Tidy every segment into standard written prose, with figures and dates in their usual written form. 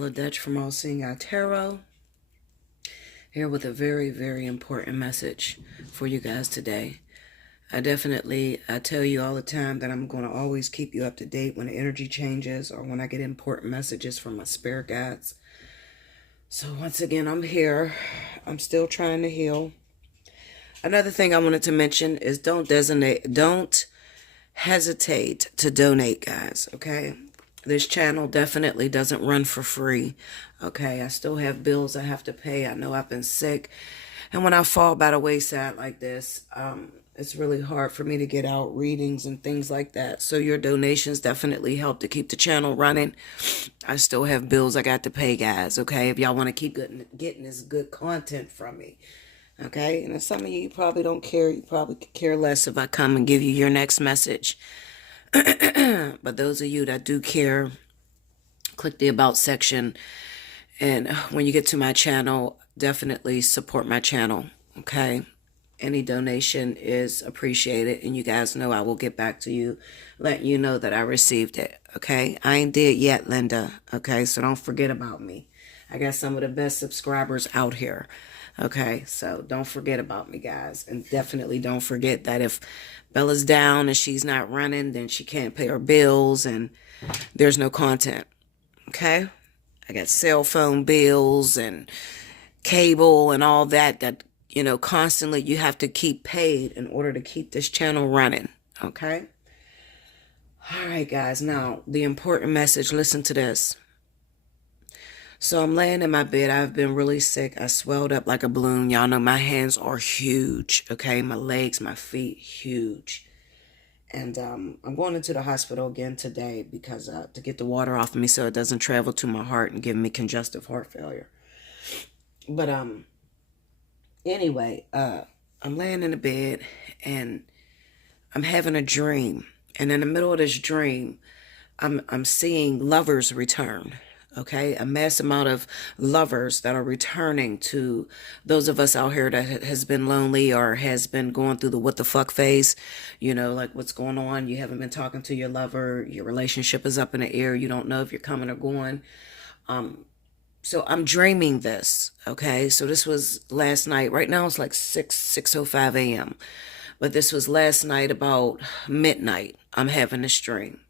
Bella Dutch from Allseeingeyetarot, here with a very, very important message for you guys today. I tell you all the time that I'm going to always keep you up to date when the energy changes or when I get important messages from my spirit guides. So once again, I'm here. I'm still trying to heal. Another thing I wanted to mention is don't hesitate to donate, guys, okay? This channel definitely doesn't run for free, okay? I still have bills I have to pay. I know I've been sick. And when I fall by the wayside like this, it's really hard for me to get out readings and things like that. So your donations definitely help to keep the channel running. I still have bills I got to pay, guys, okay? If y'all want to keep getting this good content from me, okay? And some of you probably don't care. You probably could care less if I come and give you your next message. But those of you that do care, click the About section. And when you get to my channel, definitely support my channel, okay? Any donation is appreciated. And you guys know I will get back to you, letting you know that I received it, okay? I ain't dead yet, Linda, okay? So don't forget about me. I got some of the best subscribers out here. Okay, so don't forget about me, guys. And definitely don't forget that if Bella's down and she's not running, then she can't pay her bills and there's no content. Okay? I got cell phone bills and cable and all that, you know, constantly you have to keep paid in order to keep this channel running. Okay? All right, guys. Now, the important message, listen to this. So I'm laying in my bed. I've been really sick. I swelled up like a balloon. Y'all know my hands are huge, okay? My legs, my feet, huge. And I'm going into the hospital again today because to get the water off of me so it doesn't travel to my heart and give me congestive heart failure. But anyway, I'm laying in the bed and I'm having a dream. And in the middle of this dream, I'm seeing lovers return. Okay, a mass amount of lovers that are returning to those of us out here that has been lonely or has been going through the what the fuck phase. You know, like what's going on. You haven't been talking to your lover. Your relationship is up in the air. You don't know if you're coming or going. So I'm dreaming this. Okay, so this was last night. Right now it's like 6:05 a.m. But this was last night about midnight. I'm having this dream.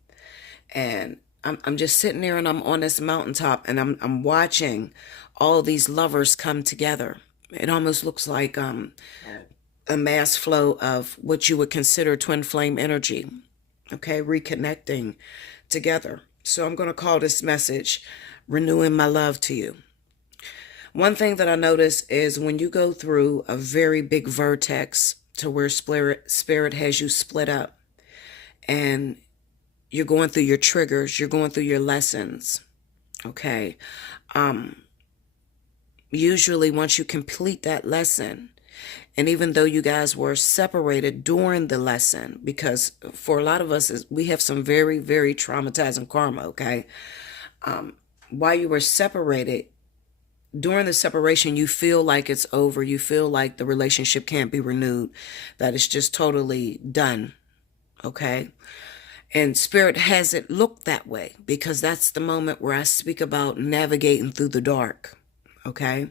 And I'm just sitting there and I'm on this mountaintop and I'm watching all these lovers come together. It almost looks like a mass flow of what you would consider twin flame energy. Okay, reconnecting together. So I'm going to call this message renewing my love to you. One thing that I notice is when you go through a very big vertex to where spirit has you split up and you're going through your triggers, you're going through your lessons, okay? Usually once you complete that lesson, and even though you guys were separated during the lesson, because for a lot of us, we have some very, very traumatizing karma, okay? While you were separated, during the separation, you feel like it's over. You feel like the relationship can't be renewed, that it's just totally done, okay? And spirit has it look that way because that's the moment where I speak about navigating through the dark, okay?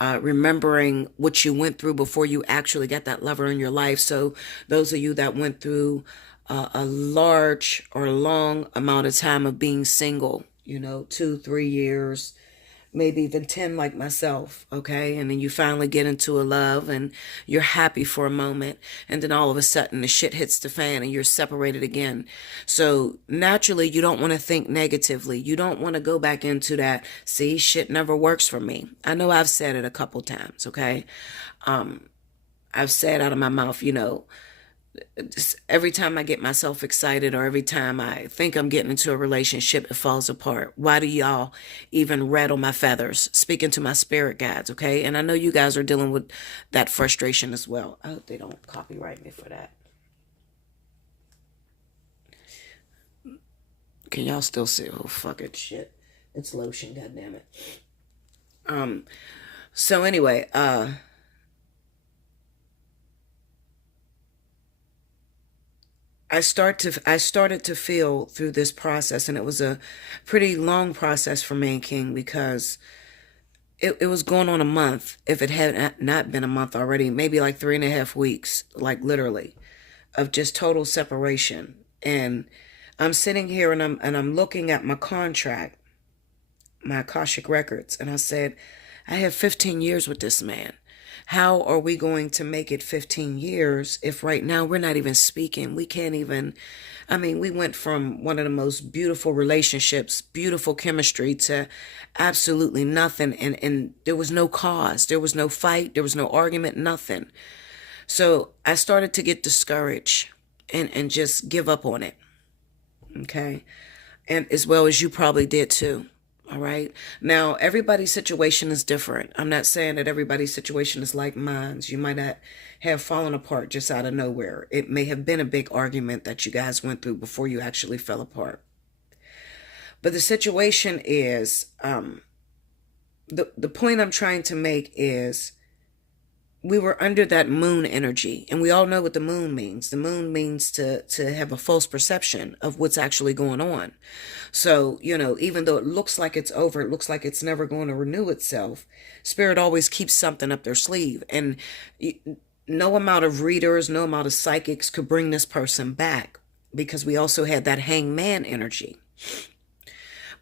Remembering what you went through before you actually got that lover in your life. So those of you that went through a large or long amount of time of being single, you know, 2-3 years, maybe even 10 like myself, okay? And then you finally get into a love and you're happy for a moment. And then all of a sudden the shit hits the fan and you're separated again. So naturally, you don't want to think negatively. You don't want to go back into that, see, shit never works for me. I know I've said it a couple times, okay? I've said out of my mouth, you know, every time I get myself excited or every time I think I'm getting into a relationship, it falls apart. Why do y'all even rattle my feathers? Speaking to my spirit guides, okay? And I know you guys are dealing with that frustration as well. I hope they don't copyright me for that. Can y'all still see? Oh, fuck it, shit. It's lotion, goddammit. So anyway, I started to feel through this process, and it was a pretty long process for me and King, because it was going on a month. If it had not been a month already, maybe like 3.5 weeks, like literally, of just total separation. And I'm sitting here, and I'm looking at my contract, my Akashic records, and I said, I have 15 years with this man. How are we going to make it 15 years if right now we're not even speaking? We can't even, I mean, we went from one of the most beautiful relationships, beautiful chemistry, to absolutely nothing. And there was no cause. There was no fight. There was no argument, nothing. So I started to get discouraged and just give up on it. Okay. And as well as you probably did too. All right. Now, everybody's situation is different. I'm not saying that everybody's situation is like mine. You might not have fallen apart just out of nowhere. It may have been a big argument that you guys went through before you actually fell apart. But the situation is, the point I'm trying to make is, we were under that moon energy, and we all know what the moon means. The moon means to have a false perception of what's actually going on. So, even though it looks like it's over, it looks like it's never going to renew itself, Spirit always keeps something up their sleeve. And no amount of readers, no amount of psychics could bring this person back, because we also had that hangman energy.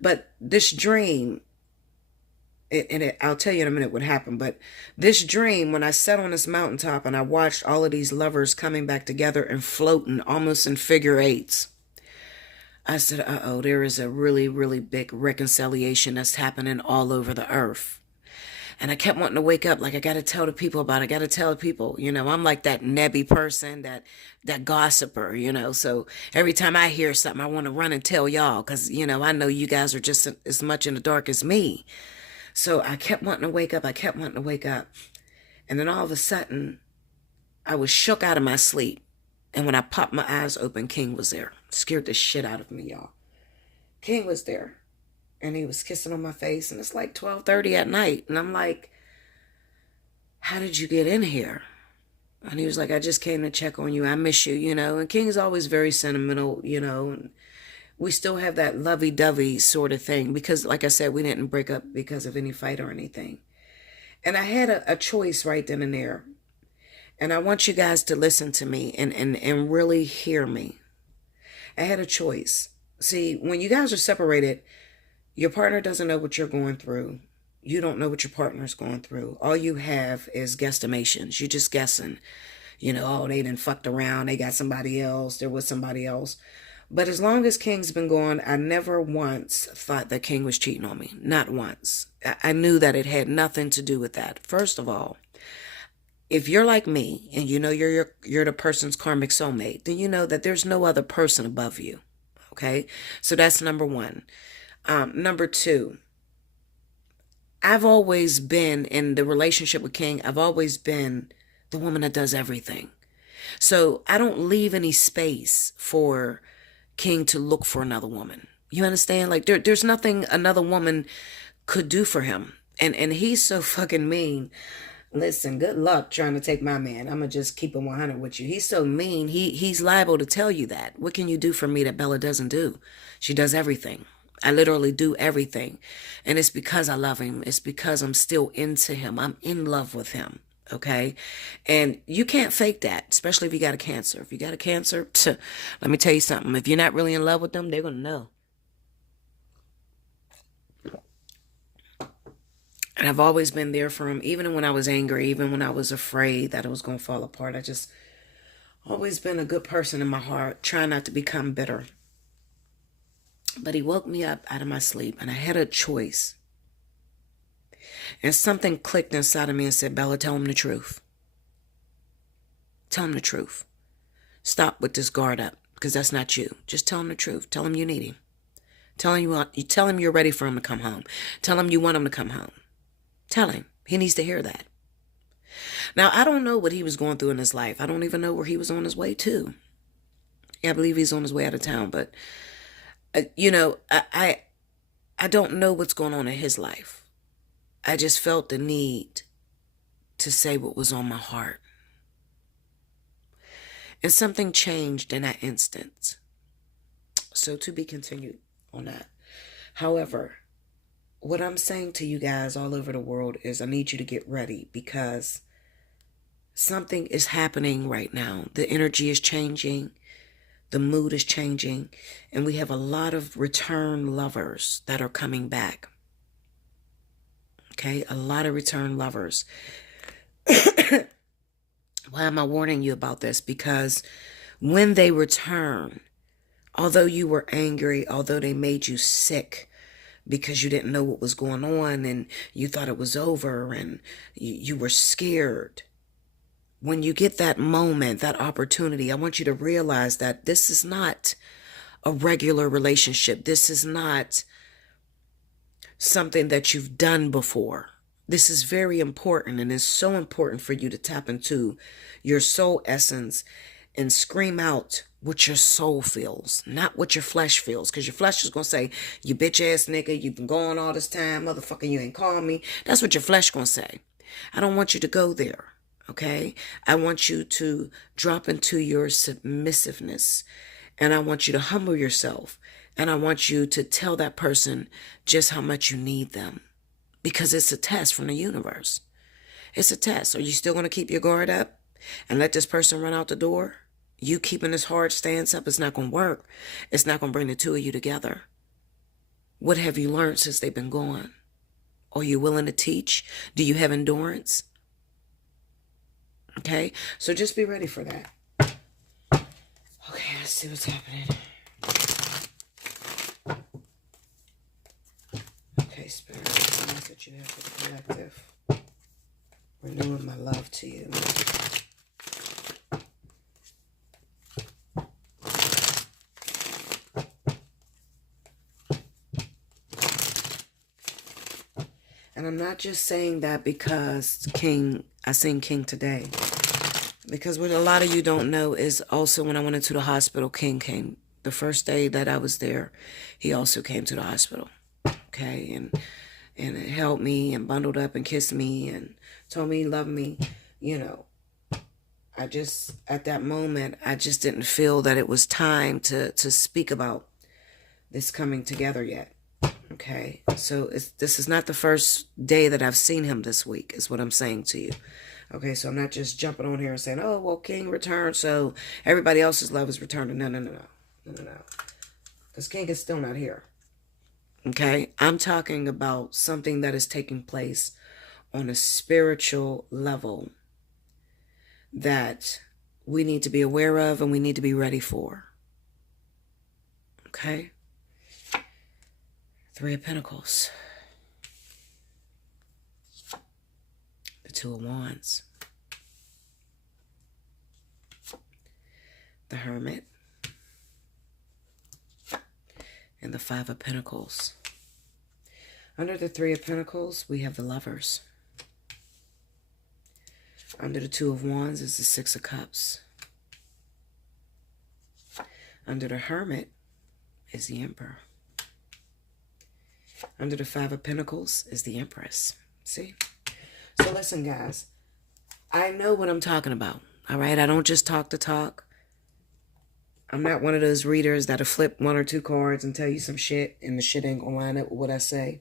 But this dream, I'll tell you in a minute what happened, but this dream, when I sat on this mountaintop and I watched all of these lovers coming back together and floating almost in figure eights, I said, uh-oh, there is a really, really big reconciliation that's happening all over the earth. And I kept wanting to wake up, like, I got to tell the people about it. I got to tell the people, I'm like that nebby person, that gossiper, so every time I hear something, I want to run and tell y'all, because, I know you guys are just as much in the dark as me. So I kept wanting to wake up. I kept wanting to wake up. And then all of a sudden, I was shook out of my sleep. And when I popped my eyes open, King was there. Scared the shit out of me, y'all. King was there. And he was kissing on my face. And it's like 12:30 at night. And I'm like, how did you get in here? And he was like, I just came to check on you. I miss you, And King is always very sentimental, and we still have that lovey-dovey sort of thing, because, like I said, we didn't break up because of any fight or anything. And I had a choice right then and there. And I want you guys to listen to me and really hear me. I had a choice. See, when you guys are separated, your partner doesn't know what you're going through. You don't know what your partner's going through. All you have is guesstimations. You're just guessing. Oh, they done fucked around. They got somebody else. There was somebody else. But as long as King's been gone, I never once thought that King was cheating on me. Not once. I knew that it had nothing to do with that. First of all, if you're like me and you're the person's karmic soulmate, then you know that there's no other person above you. Okay? So that's number one. Number two, I've always been in the relationship with King. I've always been the woman that does everything. So I don't leave any space for King to look for another woman. You understand? Like there's nothing another woman could do for him. And he's so fucking mean. Listen, good luck trying to take my man. I'm going to just keep it 100 with you. He's so mean. He's liable to tell you that. What can you do for me that Bella doesn't do? She does everything. I literally do everything. And it's because I love him. It's because I'm still into him. I'm in love with him. Okay. And you can't fake that, especially if you got a Cancer. If you got a Cancer, let me tell you something. If you're not really in love with them, they're going to know. And I've always been there for him, even when I was angry, even when I was afraid that it was going to fall apart. I just always been a good person in my heart, trying not to become bitter. But he woke me up out of my sleep, and I had a choice. And something clicked inside of me and said, Bella, tell him the truth. Tell him the truth. Stop with this guard up, because that's not you. Just tell him the truth. Tell him you need him. Tell him you're ready for him to come home. Tell him you want him to come home. Tell him. He needs to hear that. Now, I don't know what he was going through in his life. I don't even know where he was on his way to. Yeah, I believe he's on his way out of town, but, I don't know what's going on in his life. I just felt the need to say what was on my heart. And something changed in that instance. So to be continued on that. However, what I'm saying to you guys all over the world is I need you to get ready, because something is happening right now. The energy is changing. The mood is changing. And we have a lot of return lovers that are coming back. Okay? A lot of return lovers. Why am I warning you about this? Because when they return, although you were angry, although they made you sick because you didn't know what was going on and you thought it was over and you were scared, when you get that moment, that opportunity, I want you to realize that this is not a regular relationship. This is not something that you've done before. This is very important, and it's so important for you to tap into your soul essence and scream out what your soul feels, not what your flesh feels. Because your flesh is going to say, you bitch ass nigga, you've been gone all this time, motherfucker, you ain't called me. That's what your flesh going to say. I don't want you to go there, okay? I want you to drop into your submissiveness, and I want you to humble yourself, and I want you to tell that person just how much you need them. Because it's a test from the universe. It's a test. Are you still going to keep your guard up and let this person run out the door? You keeping this hard stance up, it's not going to work. It's not going to bring the two of you together. What have you learned since they've been gone? Are you willing to teach? Do you have endurance? Okay, so just be ready for that. Okay, let's see what's happening. Okay, Spirit, what that you have for the collective. Renewing my love to you. And I'm not just saying that because I sing King today. Because what a lot of you don't know is also when I went into the hospital, King came. The first day that I was there, he also came to the hospital. Okay, and it held me and bundled up and kissed me and told me he loved me. You know, at that moment, I just didn't feel that it was time to speak about this coming together yet. Okay, so this is not the first day that I've seen him this week, is what I'm saying to you. Okay, so I'm not just jumping on here and saying, oh, well, King returned, so everybody else's love is returning. No. Because King is still not here. Okay, I'm talking about something that is taking place on a spiritual level that we need to be aware of and we need to be ready for. Okay? Three of Pentacles. The Two of Wands. The Hermit. And the Five of Pentacles. Under the Three of Pentacles, we have the Lovers. Under the Two of Wands is the Six of Cups. Under the Hermit is the Emperor. Under the Five of Pentacles is the Empress. See? So listen, guys. I know what I'm talking about. All right? I don't just talk the talk. I'm not one of those readers that'll flip one or two cards and tell you some shit and the shit ain't gonna line up with what I say.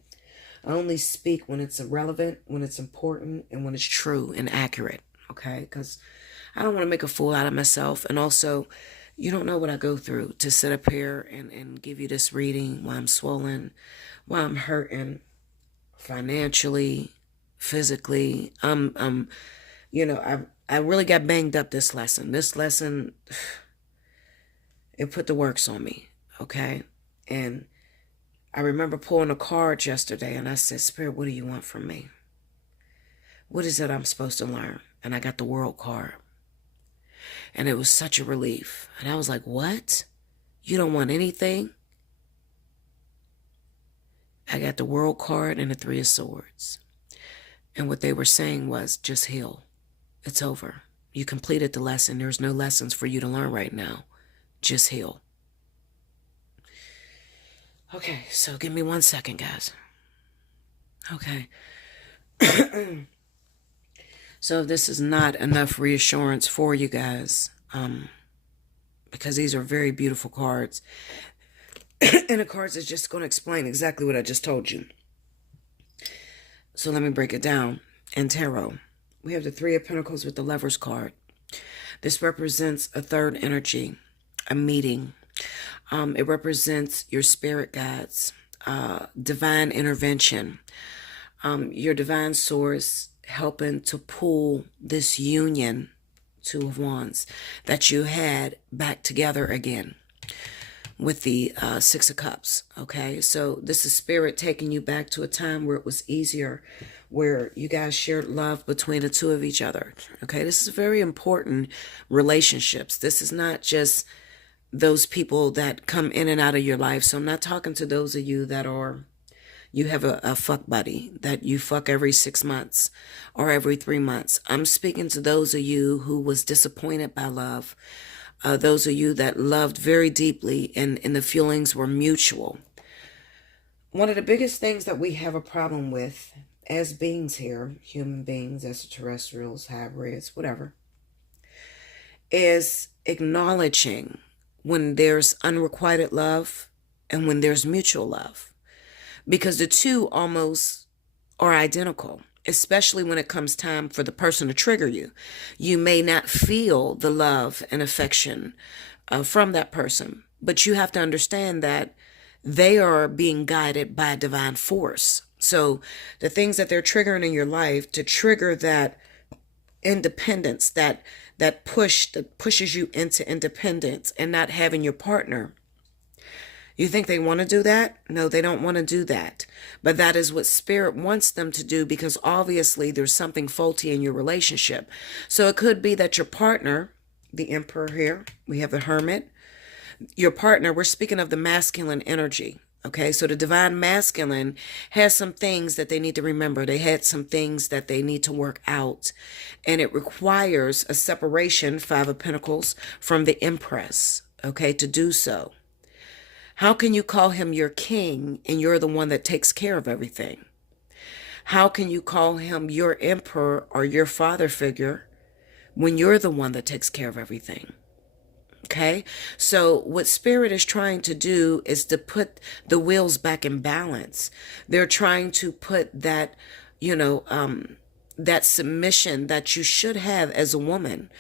I only speak when it's relevant, when it's important, and when it's true and accurate. Okay? Because I don't want to make a fool out of myself. And also, you don't know what I go through to sit up here and give you this reading while I'm swollen, while I'm hurting financially, physically. You know, I really got banged up this lesson. This lesson, it put the works on me, okay? And I remember pulling a card yesterday and I said, Spirit, what do you want from me? What is it I'm supposed to learn? And I got the World card. And it was such a relief. And I was like, what? You don't want anything? I got the World card and the Three of Swords. And what they were saying was, just heal. It's over. You completed the lesson. There's no lessons for you to learn right now. Just heal. Okay, so give me 1 second, guys. Okay. So if this is not enough reassurance for you guys, because these are very beautiful cards. And the cards is just going to explain exactly what I just told you. So let me break it down. In tarot, we have the Three of Pentacles with the Lovers card. This represents a third energy, a meeting. It represents your spirit guides, divine intervention, your divine source helping to pull this union, Two of Wands, that you had back together again with the Six of Cups. Okay, so this is spirit taking you back to a time where it was easier, where you guys shared love between the two of each other. Okay, this is very important relationships. This is not just those people that come in and out of your life. So I'm not talking to those of you that are, you have a fuck buddy that you fuck every 6 months or every 3 months. I'm speaking to those of you who was disappointed by love. Those of you that loved very deeply and the feelings were mutual. One of the biggest things that we have a problem with as beings here, human beings, extraterrestrials, hybrids, whatever, is acknowledging when there's unrequited love and when there's mutual love. Because the two almost are identical, especially when it comes time for the person to trigger you. You may not feel the love and affection from that person, but you have to understand that they are being guided by a divine force. So the things that they're triggering in your life to trigger that independence, that pushes you into independence and not having your partner. You think they want to do that? No, they don't want to do that. But that is what spirit wants them to do, because obviously there's something faulty in your relationship. So it could be that your partner, the Emperor here, we have the Hermit, your partner, we're speaking of the masculine energy. Okay, so the divine masculine has some things that they need to remember. They had some things that they need to work out. And it requires a separation, Five of Pentacles, from the Empress, okay, to do so. How can you call him your king and you're the one that takes care of everything? How can you call him your emperor or your father figure when you're the one that takes care of everything? Okay, so what spirit is trying to do is to put the wheels back in balance. They're trying to put that, that submission that you should have as a woman.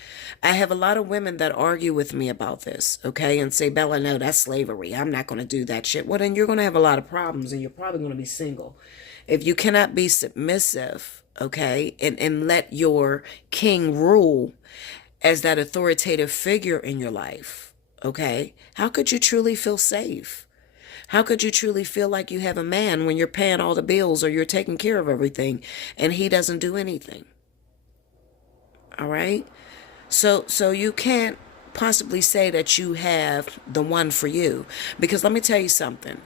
I have a lot of women that argue with me about this, okay, and say, Bella, no, that's slavery. I'm not going to do that shit. Well, then you're going to have a lot of problems and you're probably going to be single. If you cannot be submissive, okay, and let your king rule as that authoritative figure in your life, okay, how could you truly feel safe? How could you truly feel like you have a man when you're paying all the bills or you're taking care of everything and he doesn't do anything? All right? So you can't possibly say that you have the one for you, because let me tell you something.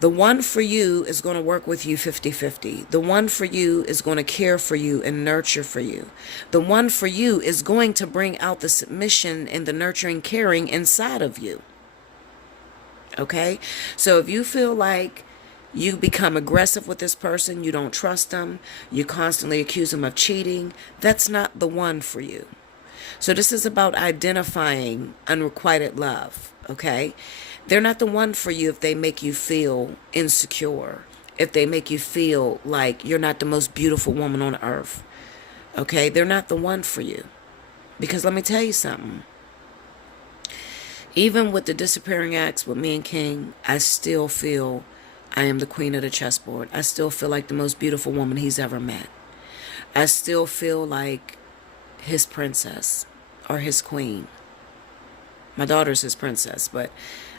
The one for you is going to work with you 50-50. The one for you is going to care for you and nurture for you. The one for you is going to bring out the submission and the nurturing, caring inside of you. Okay? So if you feel like you become aggressive with this person, you don't trust them, you constantly accuse them of cheating, that's not the one for you. So this is about identifying unrequited love, okay? They're not the one for you if they make you feel insecure, if they make you feel like you're not the most beautiful woman on earth, okay? They're not the one for you. Because let me tell you something. Even with the disappearing acts with me and King, I still feel I am the queen of the chessboard. I still feel like the most beautiful woman he's ever met. I still feel like his princess or his queen. My daughter's his princess, but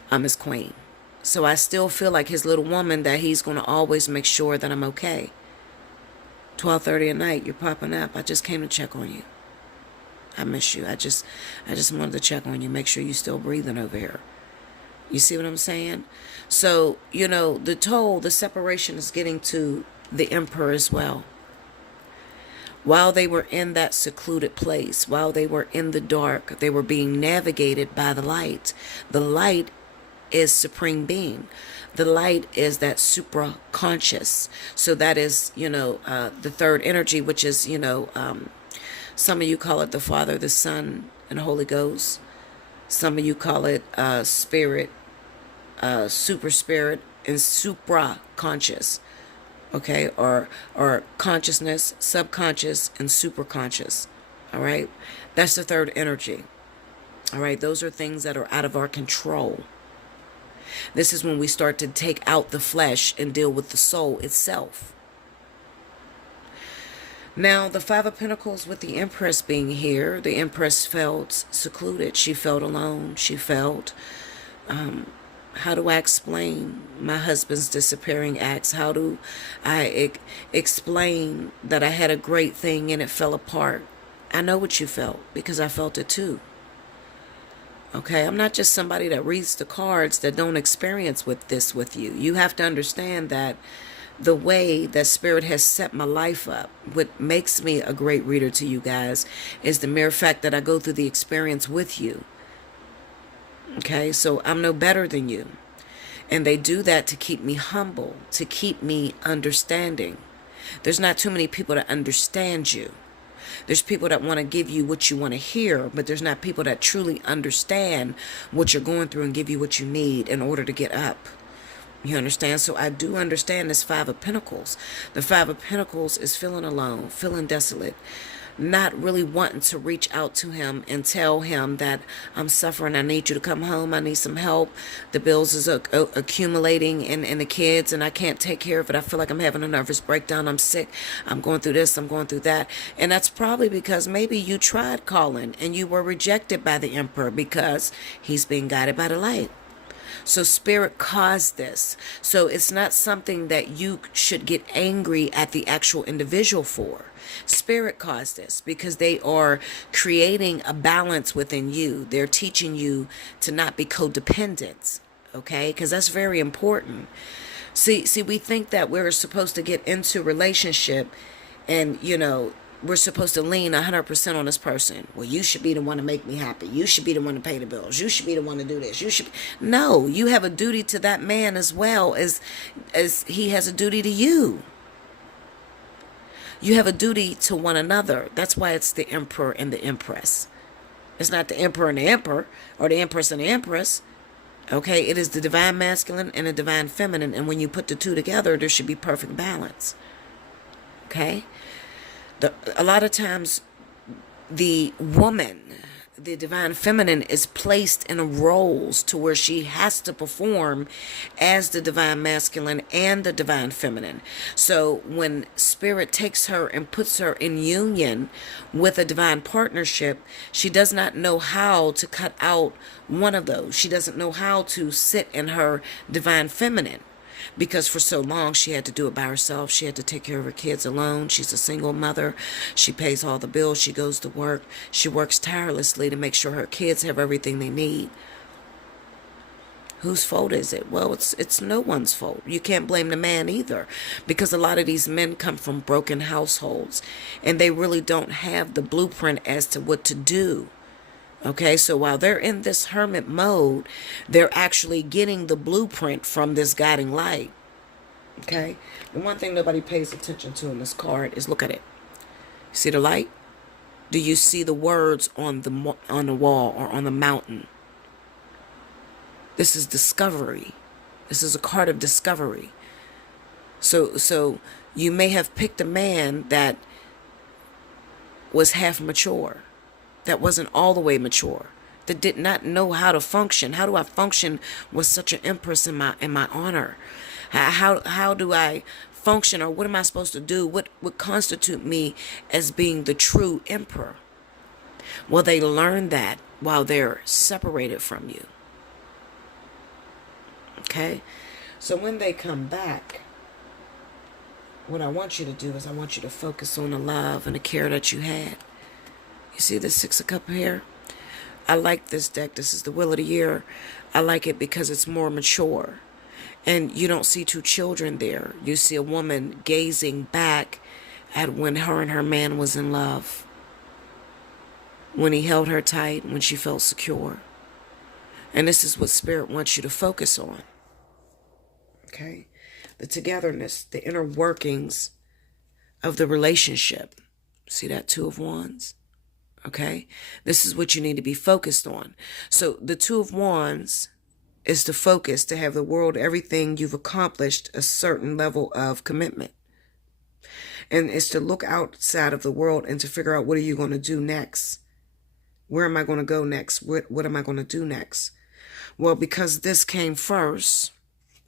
I'm his queen. So I still feel like his little woman that he's going to always make sure that I'm okay. 12:30 at night, you're popping up. I just came to check on you. I miss you. I just wanted to check on you, make sure you're still breathing over here. You see what I'm saying? So, the separation is getting to the Emperor as well. While they were in that secluded place, while they were in the dark, they were being navigated by the light. The light is supreme being. The light is that supra-conscious. So that is, the third energy, which is, some of you call it the Father, the Son, and the Holy Ghost. Some of you call it spirit, super spirit, and supra conscious. Okay, or consciousness, subconscious, and superconscious. All right, that's the third energy. All right, those are things that are out of our control. This is when we start to take out the flesh and deal with the soul itself. Now, the Five of Pentacles with the Empress being here, the Empress felt secluded. She felt alone. She felt, how do I explain my husband's disappearing acts? How do I explain that I had a great thing and it fell apart? I know what you felt because I felt it too. Okay, I'm not just somebody that reads the cards that don't experience with you. You have to understand that the way that Spirit has set my life up, what makes me a great reader to you guys, is the mere fact that I go through the experience with you. Okay, so I'm no better than you. And they do that to keep me humble, to keep me understanding. There's not too many people that understand you. There's people that want to give you what you want to hear, but there's not people that truly understand what you're going through and give you what you need in order to get up. You understand? So I do understand this Five of Pentacles. The Five of Pentacles is feeling alone, feeling desolate, not really wanting to reach out to him and tell him that I'm suffering. I need you to come home. I need some help. The bills is accumulating and the kids, and I can't take care of it. I feel like I'm having a nervous breakdown. I'm sick. I'm going through this. I'm going through that. And that's probably because maybe you tried calling and you were rejected by the Emperor because he's being guided by the light. So Spirit caused this. So it's not something that you should get angry at the actual individual for. Spirit caused this because they are creating a balance within you. They're teaching you to not be codependent. Okay? Because that's very important. See, we think that we're supposed to get into relationship and, we're supposed to lean 100% on this person. Well, you should be the one to make me happy. You should be the one to pay the bills. You should be the one to do this. No, you have a duty to that man as well as he has a duty to you. You have a duty to one another. That's why it's the Emperor and the Empress. It's not the Emperor and the Emperor or the Empress and the Empress. Okay, it is the Divine Masculine and the Divine Feminine. And when you put the two together, there should be perfect balance. Okay? A lot of times the woman, the Divine Feminine, is placed in roles to where she has to perform as the Divine Masculine and the Divine Feminine. So when Spirit takes her and puts her in union with a divine partnership, she does not know how to cut out one of those. She doesn't know how to sit in her Divine Feminine. Because for so long she had to do it by herself. She had to take care of her kids alone. She's a single mother. She pays all the bills. She goes to work. She works tirelessly to make sure her kids have everything they need. Whose fault is it? Well, it's no one's fault. You can't blame the man either, because a lot of these men come from broken households and they really don't have the blueprint as to what to do. Okay, so while they're in this hermit mode, they're actually getting the blueprint from this guiding light. Okay, the one thing nobody pays attention to in this card is look at it. See the light? Do you see the words on the wall or on the mountain? This is discovery. This is a card of discovery. So you may have picked a man that was half mature, that wasn't all the way mature, that did not know how to function. How do I function with such an Empress in my honor? How do I function, or what am I supposed to do? What would constitute me as being the true Emperor? Well, they learn that while they're separated from you. Okay? So when they come back, what I want you to do is I want you to focus on the love and the care that you had. You see the Six of Cups here? I like this deck. This is the Wheel of the Year. I like it because it's more mature. And you don't see two children there. You see a woman gazing back at when her and her man was in love. When he held her tight, when she felt secure. And this is what Spirit wants you to focus on. Okay? The togetherness, the inner workings of the relationship. See that Two of Wands? Okay? This is what you need to be focused on. So the Two of Wands is to focus, to have the world, everything you've accomplished, a certain level of commitment. And it's to look outside of the world and to figure out, what are you going to do next? Where am I going to go next? What am I going to do next? Well, because this came first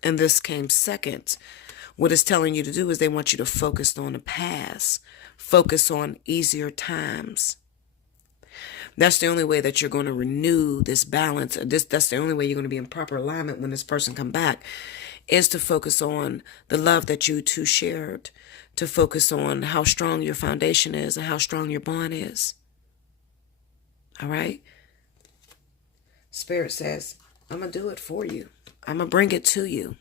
and this came second, what it's telling you to do is they want you to focus on the past, focus on easier times. That's the only way that you're going to renew this balance. That's the only way you're going to be in proper alignment when this person come back, is to focus on the love that you two shared, to focus on how strong your foundation is and how strong your bond is. All right? Spirit says, I'm going to do it for you. I'm going to bring it to you.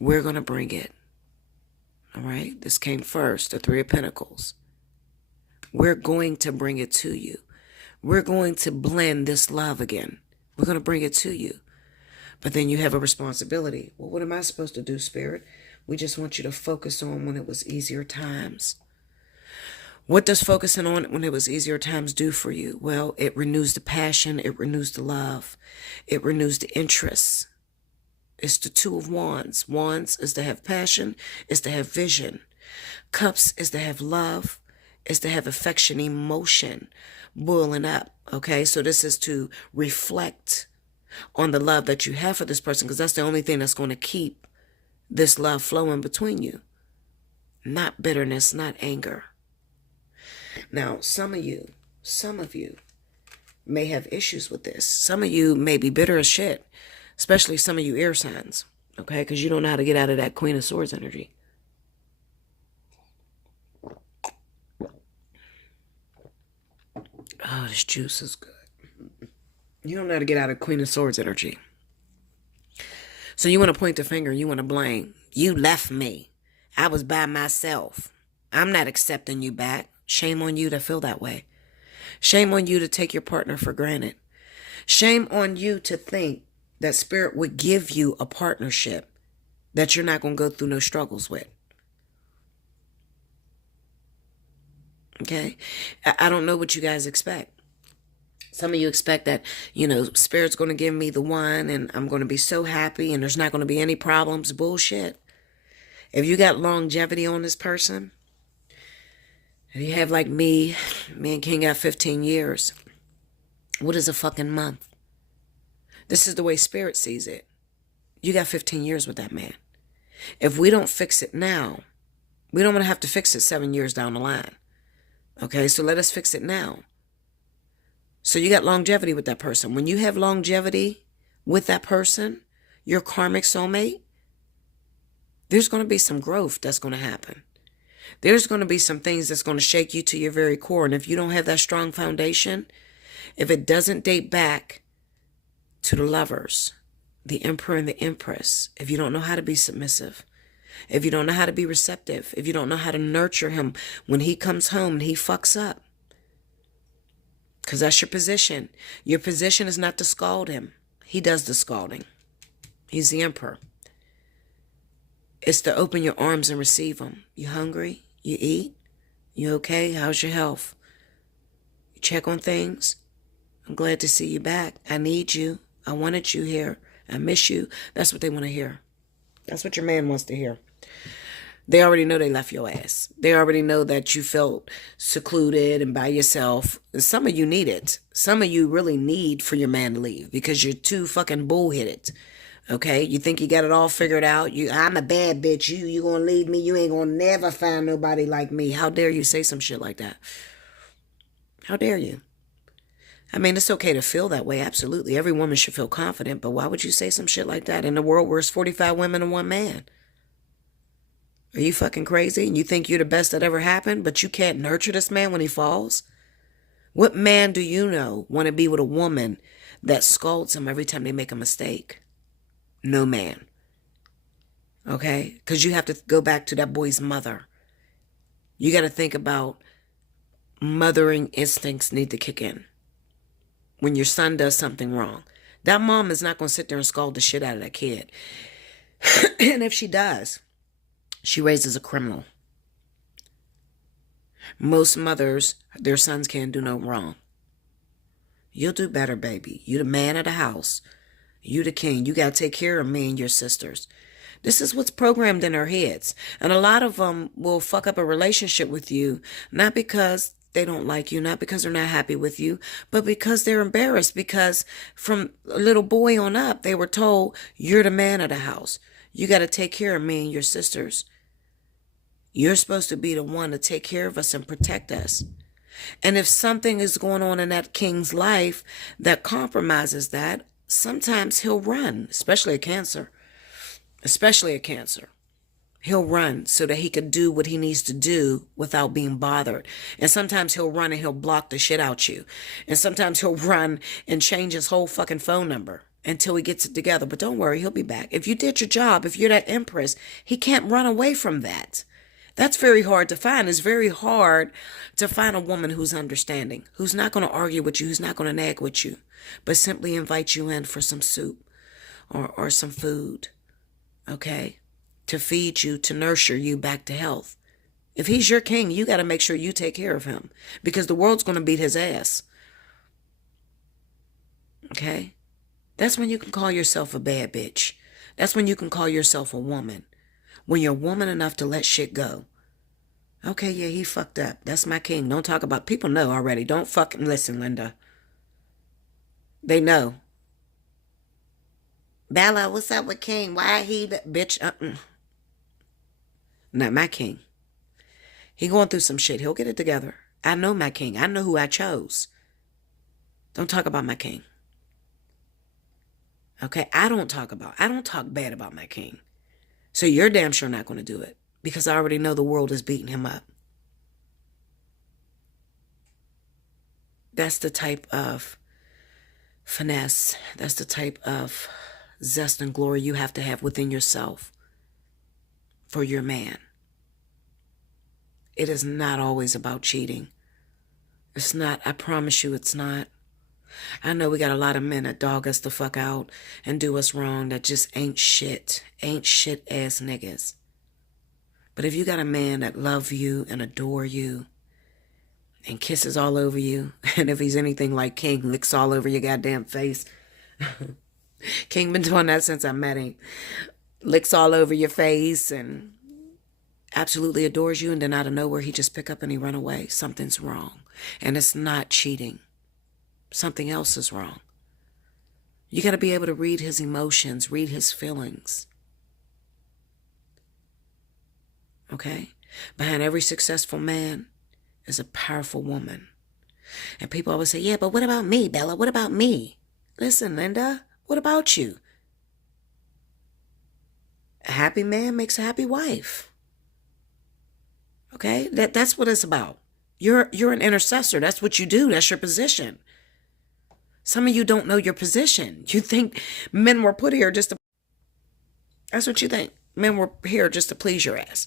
We're going to bring it. All right? This came first, the Three of Pentacles. We're going to bring it to you. We're going to blend this love again. We're going to bring it to you. But then you have a responsibility. Well, what am I supposed to do, Spirit? We just want you to focus on when it was easier times. What does focusing on when it was easier times do for you? Well, it renews the passion. It renews the love. It renews the interest. It's the Two of Wands. Wands is to have passion. Is to have vision. Cups is to have love. Is to have affection, emotion boiling up. Okay, so this is to reflect on the love that you have for this person, because that's the only thing that's going to keep this love flowing between you. Not bitterness, not anger. Now, some of you may have issues with this. Some of you may be bitter as shit, especially some of you air signs, okay, because you don't know how to get out of that Queen of Swords energy. Oh, this juice is good. You don't know how to get out of Queen of Swords energy. So you want to point the finger, you want to blame. You left me. I was by myself. I'm not accepting you back. Shame on you to feel that way. Shame on you to take your partner for granted. Shame on you to think that Spirit would give you a partnership that you're not going to go through no struggles with. Okay? I don't know what you guys expect. Some of you expect that, Spirit's going to give me the one and I'm going to be so happy and there's not going to be any problems. Bullshit. If you got longevity on this person, if you have like me and King got 15 years, what is a fucking month? This is the way Spirit sees it. You got 15 years with that man. If we don't fix it now, we don't want to have to fix it 7 years down the line. Okay, so let us fix it now. So you got longevity with that person. When you have longevity with that person, your karmic soulmate, there's going to be some growth that's going to happen. There's going to be some things that's going to shake you to your very core. And if you don't have that strong foundation, if it doesn't date back to the lovers, the emperor and the empress, if you don't know how to be submissive, if you don't know how to be receptive, if you don't know how to nurture him when he comes home and he fucks up, because that's your position. Your position is not to scald him. He does the scalding. He's the emperor. It's to open your arms and receive him. You hungry? You eat? You okay? How's your health? You check on things? I'm glad to see you back. I need you. I wanted you here. I miss you. That's what they want to hear. That's what your man wants to hear. They already know they left your ass. They already know that you felt secluded and by yourself. Some of you need it. Some of you really need for your man to leave because you're too fucking bullheaded. Okay? You think you got it all figured out. I'm a bad bitch. You gonna leave me. You ain't gonna never find nobody like me. How dare you say some shit like that? How dare you? I mean, it's okay to feel that way. Absolutely. Every woman should feel confident. But why would you say some shit like that in a world where it's 45 women and one man? Are you fucking crazy? And you think you're the best that ever happened, but you can't nurture this man when he falls? What man do you know want to be with a woman that scolds him every time they make a mistake? No man. Okay? Because you have to go back to that boy's mother. You got to think about mothering instincts need to kick in. When your son does something wrong, that mom is not going to sit there and scold the shit out of that kid. And if she does, she raises a criminal. Most mothers, their sons can't do no wrong. You'll do better, baby. You the man of the house. You the king. You got to take care of me and your sisters. This is what's programmed in their heads. And a lot of them will fuck up a relationship with you, not because they don't like you, not because they're not happy with you, but because they're embarrassed. Because from a little boy on up, they were told, you're the man of the house. You got to take care of me and your sisters. You're supposed to be the one to take care of us and protect us. And if something is going on in that king's life that compromises that, sometimes he'll run, especially a Cancer. Especially a Cancer. He'll run so that he can do what he needs to do without being bothered. And sometimes he'll run and he'll block the shit out you. And sometimes he'll run and change his whole fucking phone number until he gets it together. But don't worry, he'll be back. If you did your job, if you're that empress, he can't run away from that. That's very hard to find. It's very hard to find a woman who's understanding, who's not going to argue with you, who's not going to nag with you, but simply invite you in for some soup or some food, okay, to feed you, to nurture you back to health. If he's your king, you got to make sure you take care of him because the world's going to beat his ass, okay? That's when you can call yourself a bad bitch. That's when you can call yourself a woman. When you're woman enough to let shit go. Okay, yeah, he fucked up. That's my king. Don't talk about... People know already. Don't fucking listen, Linda. They know. Bella, what's up with King? Why he the... Bitch, Not my king. He going through some shit. He'll get it together. I know my king. I know who I chose. Don't talk about my king. Okay, I don't talk bad about my king. So you're damn sure not going to do it because I already know the world is beating him up. That's the type of finesse. That's the type of zest and glory you have to have within yourself for your man. It is not always about cheating. It's not. I promise you it's not. I know we got a lot of men that dog us the fuck out and do us wrong that just ain't shit ass niggas. But if you got a man that love you and adore you and kisses all over you, and if he's anything like King, licks all over your goddamn face. King been doing that since I met him. Licks all over your face and absolutely adores you, and then out of nowhere he just pick up and he run away. Something's wrong. And it's not cheating. Something else is wrong. You got to be able to read his emotions, read his feelings. Okay? Behind every successful man is a powerful woman. And people always say, yeah, but what about me, Bella? What about me? Listen, Linda, what about you? A happy man makes a happy wife. Okay? That's what it's about. You're an intercessor. That's what you do. That's your position. Some of you don't know your position. You think men were put here just to... That's what you think. Men were here just to please your ass.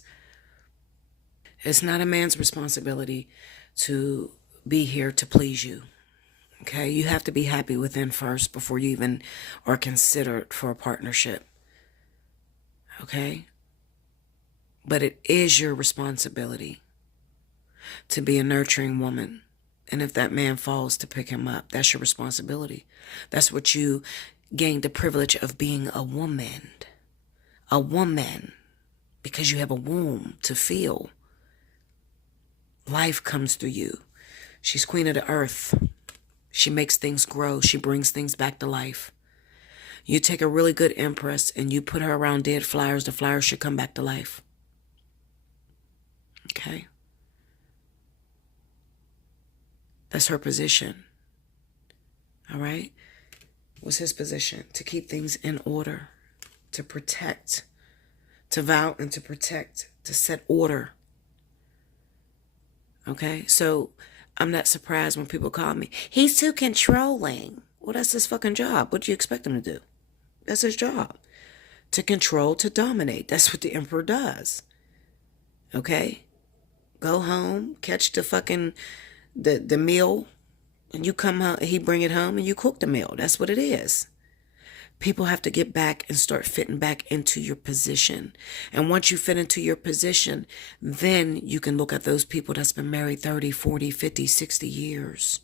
It's not a man's responsibility to be here to please you. Okay? You have to be happy within first before you even are considered for a partnership. Okay? But it is your responsibility to be a nurturing woman. And if that man falls, to pick him up. That's your responsibility. That's what you gained the privilege of being a woman. A woman. Because you have a womb to feel. Life comes through you. She's queen of the earth. She makes things grow. She brings things back to life. You take a really good empress and you put her around dead flowers, the flowers should come back to life. Okay? That's her position. All right? What's his position? To keep things in order, to protect, to vow and to protect, to set order. Okay? So I'm not surprised when people call me, he's too controlling. Well, that's his fucking job. What do you expect him to do? That's his job. To control, to dominate. That's what the emperor does. Okay? Go home, catch the fucking... the meal, and you come home, he bring it home and you cook the meal. That's what it is. People have to get back and start fitting back into your position. And once you fit into your position, then you can look at those people that's been married 30, 40, 50, 60 years.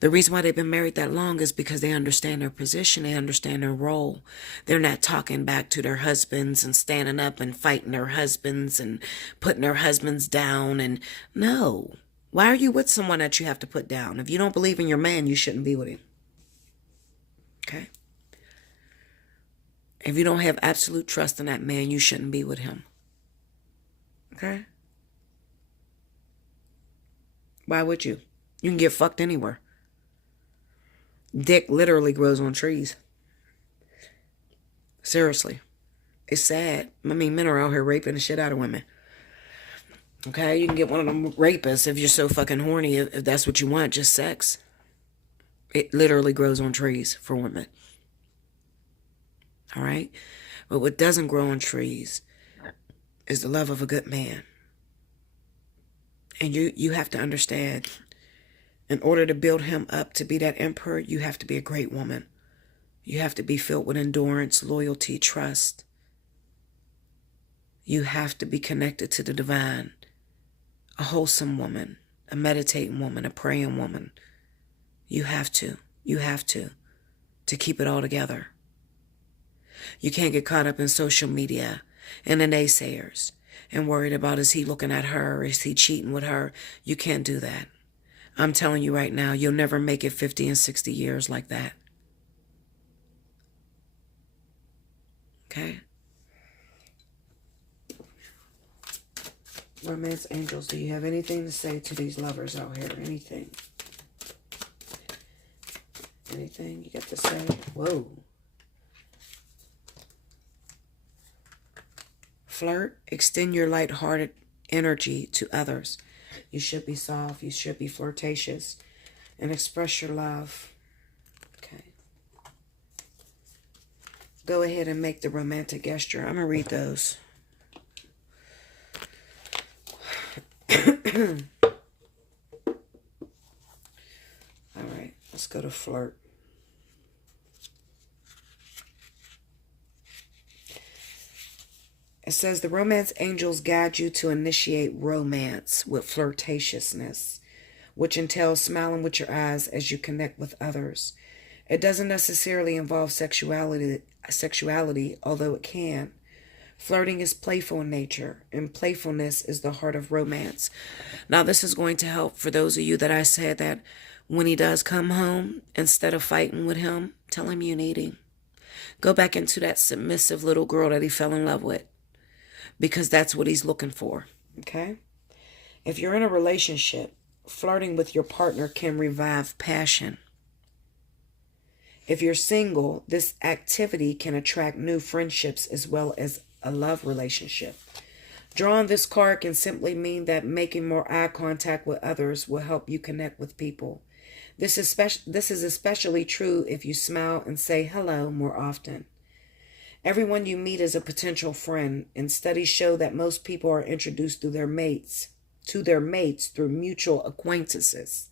The reason why they've been married that long is because they understand their position, they understand their role. They're not talking back to their husbands and standing up and fighting their husbands and putting their husbands down. And no. Why are you with someone that you have to put down? If you don't believe in your man, you shouldn't be with him. Okay? If you don't have absolute trust in that man, you shouldn't be with him. Okay? Why would you? You can get fucked anywhere. Dick literally grows on trees. Seriously. It's sad. I mean, men are out here raping the shit out of women. Okay? You can get one of them rapists if you're so fucking horny, if that's what you want, just sex. It literally grows on trees for women. All right? But what doesn't grow on trees is the love of a good man. And you have to understand, in order to build him up to be that emperor, you have to be a great woman. You have to be filled with endurance, loyalty, trust. You have to be connected to the divine. A wholesome woman, a meditating woman, a praying woman. You have to keep it all together. You can't get caught up in social media and the naysayers and worried about, is he looking at her? Is he cheating with her? You can't do that. I'm telling you right now, you'll never make it 50 and 60 years like that. Okay? Romance angels, do you have anything to say to these lovers out here? Anything? Anything you got to say? Whoa. Flirt. Extend your lighthearted energy to others. You should be soft. You should be flirtatious. And express your love. Okay. Go ahead and make the romantic gesture. I'm going to read those. All right. Let's go to flirt. It says the romance angels guide you to initiate romance with flirtatiousness, which entails smiling with your eyes as you connect with others. It doesn't necessarily involve sexuality, although it can. Flirting is playful in nature, and playfulness is the heart of romance. Now, this is going to help for those of you that I said that when he does come home, instead of fighting with him, tell him you need him. Go back into that submissive little girl that he fell in love with, because that's what he's looking for. Okay? If you're in a relationship, flirting with your partner can revive passion. If you're single, this activity can attract new friendships as well as a love relationship. Drawing this card can simply mean that making more eye contact with others will help you connect with people. This is especially true if you smile and say hello more often. Everyone you meet is a potential friend, and studies show that most people are introduced to their mates through mutual acquaintances.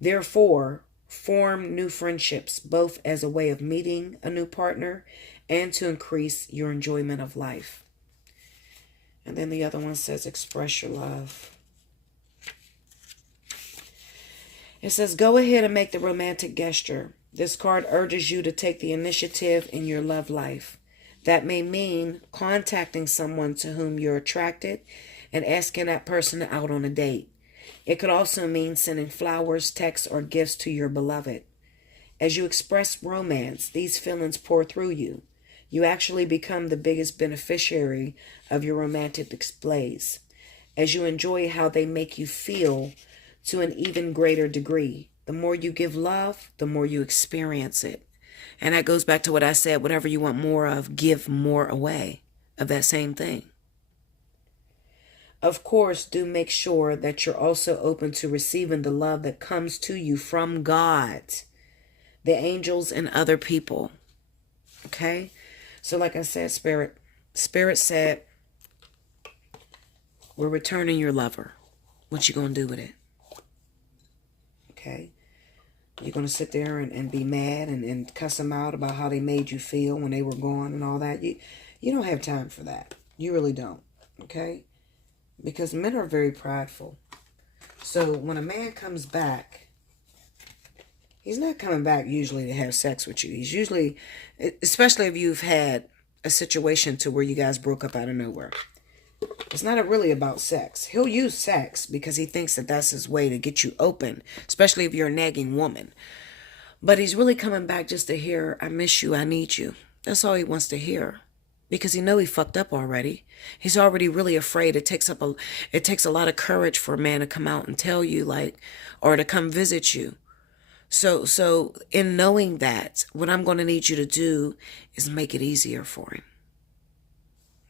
Therefore, form new friendships, both as a way of meeting a new partner and to increase your enjoyment of life. And then the other one says, express your love. It says, go ahead and make the romantic gesture. This card urges you to take the initiative in your love life. That may mean contacting someone to whom you're attracted and asking that person out on a date. It could also mean sending flowers, texts, or gifts to your beloved. As you express romance, these feelings pour through you. You actually become the biggest beneficiary of your romantic displays, as you enjoy how they make you feel to an even greater degree. The more you give love, the more you experience it. And that goes back to what I said, whatever you want more of, give more away of that same thing. Of course, do make sure that you're also open to receiving the love that comes to you from God, the angels, and other people. Okay? So like I said, Spirit said, we're returning your lover. What you gonna do with it? Okay? You're going to sit there and be mad and cuss them out about how they made you feel when they were gone and all that. You don't have time for that. You really don't. Okay? Because men are very prideful. So when a man comes back, he's not coming back usually to have sex with you. He's usually, especially if you've had a situation to where you guys broke up out of nowhere. It's not really about sex. He'll use sex because he thinks that that's his way to get you open, especially if you're a nagging woman. But he's really coming back just to hear, I miss you, I need you. That's all he wants to hear. Because he know he fucked up already. He's already really afraid. It takes a lot of courage for a man to come out and tell you, like, or to come visit you. So in knowing that, what I'm going to need you to do is make it easier for him.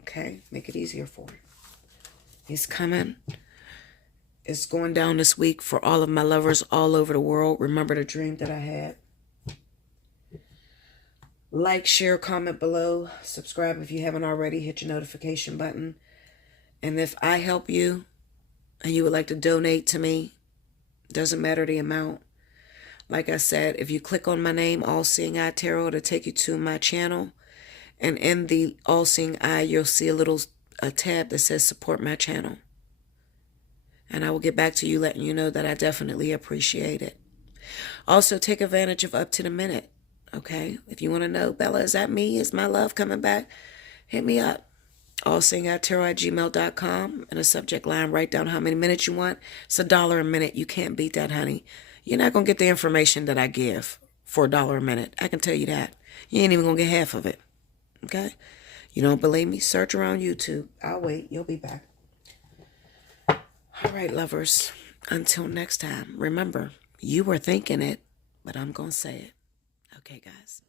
Okay? Make it easier for him. He's coming. It's going down this week for all of my lovers all over the world. Remember the dream that I had. Like, share, comment below. Subscribe if you haven't already. Hit your notification button. And if I help you and you would like to donate to me, doesn't matter the amount. Like I said, if you click on my name, Allseeingeyetarot, it'll take you to my channel. And in the All-Seeing Eye, you'll see a tab that says support my channel. And I will get back to you letting you know that I definitely appreciate it. Also, take advantage of Up to the Minute. Okay? If you want to know, Bella, is that me? Is my love coming back? Hit me up. Allseeingeyetarot@gmail.com. In a subject line, write down how many minutes you want. It's $1 a minute. You can't beat that, honey. You're not going to get the information that I give for $1 a minute. I can tell you that. You ain't even going to get half of it. Okay? You don't believe me? Search around YouTube. I'll wait. You'll be back. All right, lovers. Until next time, remember, you were thinking it, but I'm going to say it. Okay, guys.